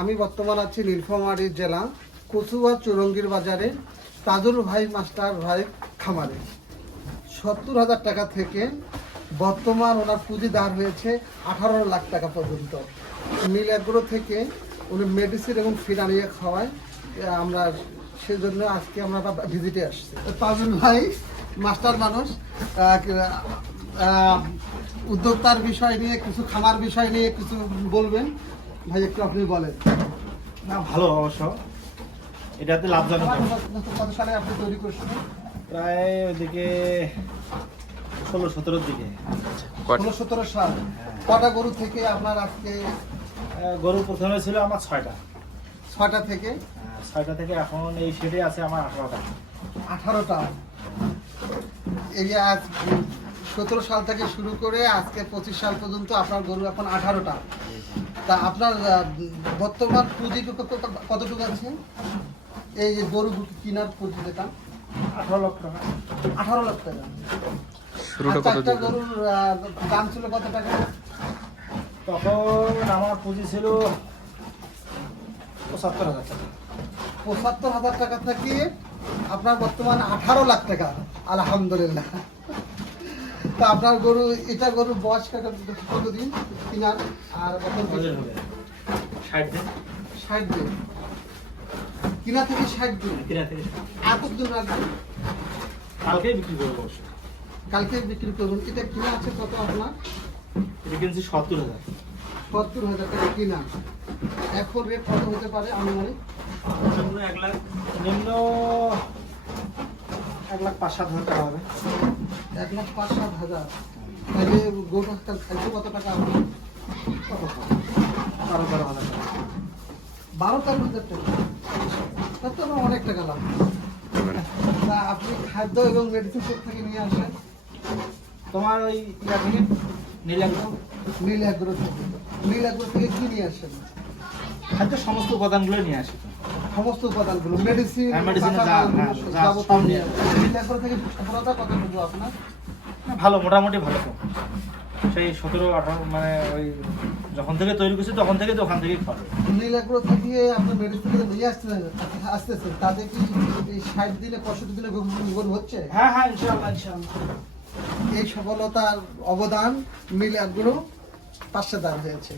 আমি বর্তমান আছি নীলফামারী জেলা কচুয়া চুরঙ্গির বাজারে তাজুল ভাই মাস্টার ভাই খামারে। সত্তর হাজার টাকা থেকে বর্তমান ওনার পুঁজি দাঁড় হয়েছে আঠারো লাখ টাকা পর্যন্ত। মিল অ্যাগ্রো থেকে উনি মেডিসিন এবং ফিড আনিয়ে খাওয়ায় আমরা সেজন্য আজকে আমরা ভিজিটে আসছি। তাজুল ভাই মাস্টার মানুষ উদ্যোক্তার বিষয় নিয়ে, কিছু খামার বিষয় নিয়ে কিছু বলবেন? ভাই একটু আপনি বলেন। না ভালো অবশ্য। এটাতে লাভজনক। কত সালে আপনি তৈরি করছেন? প্রায় ওইদিকে ষোলো সতেরোর দিকে। ষোলো সতেরো সাল। কটা গরু থেকে আপনার আজকে গরু প্রথমে ছিল আমার ছয়টা। ছয়টা থেকে? ছয়টা থেকে এখন এই সেটে আছে আমার আঠারোটা। আঠারোটা। এই আজ সতেরো সাল থেকে শুরু করে আজকে পঁচিশ সাল পর্যন্ত আপনার গরু এখন আঠারোটা। তা আপনার বর্তমান পুঁজি কত- কত- কতটুকু আছে? এই যে গরু কেনার পুঁজি যেটা আঠারো লক্ষ টাকা। আঠারো লাখ টাকা। চারটা গরুর আহ, দাম ছিল কত টাকা? তখন আমার পুঁজি ছিল পঁচাত্তর হাজার টাকা। পঁচাত্তর হাজার টাকা থেকে আপনার বর্তমানে আঠারো লাখ টাকা। আলহামদুলিল্লাহ। তা আপনার গরু এটা গরু বয়স কাটা কত- কতদিন কিনার? আর কত হবে? ষাট দিন। ষাট দিন। কিনা থেকে ষাট দিন? কিনা থেকে। আর কতদিন রাখবেন? কালকেই বিক্রি করব কালকে বিক্রি করবেন এটা কিনা আছে কত আপনার? এটা কিনছি সত্তর হাজার। সত্তর হাজার টাকা কিনা। এখন রেট কত হতে পারে আনুমানিক? নিম্ন এক লাখ নিম্ন এক লাখ পাঁচ সাত হাজার টাকা হবে। এক লাখ পাঁচ সাত হাজার। তাহলে গরু একটা খাইতে কত টাকা আপনার কত বারো তেরো হাজার টাকা। বারো তেরো হাজার টাকা। তার তো আমার অনেক টাকা লাভ। তা আপনি খাদ্য এবং মেডিসিন কোথা থেকে নিয়ে আসেন? তোমার ওই ইয়া থেকে নীলাগ্র নীল থেকে। নীল থেকে কি নিয়ে আসেন? খাদ্য সমস্ত উপাদানগুলো নিয়ে আসি। সমস্ত উপাদানগুলো মেডিসিন হ্যাঁ, যা- হ্যাঁ, থেকে আপনার? ভালো মোটামুটি ভালো। তো সেই সতেরো আঠারো মানে ওই যখন থেকে তৈরি করছি তখন থেকে তো ওখান থেকেই খাবে। নীল থেকে নিয়ে আসতে তাতে কি এই ষাট দিনে পঁয়ষট্টি দিনে গরু গরু হচ্ছে? হ্যাঁ হ্যাঁ ইনশাআল্লাহ ইনশাআল্লাহ। এই সফলতার অবদান নীল অ্যাগ্রো পাশে দাঁড় হয়েছে।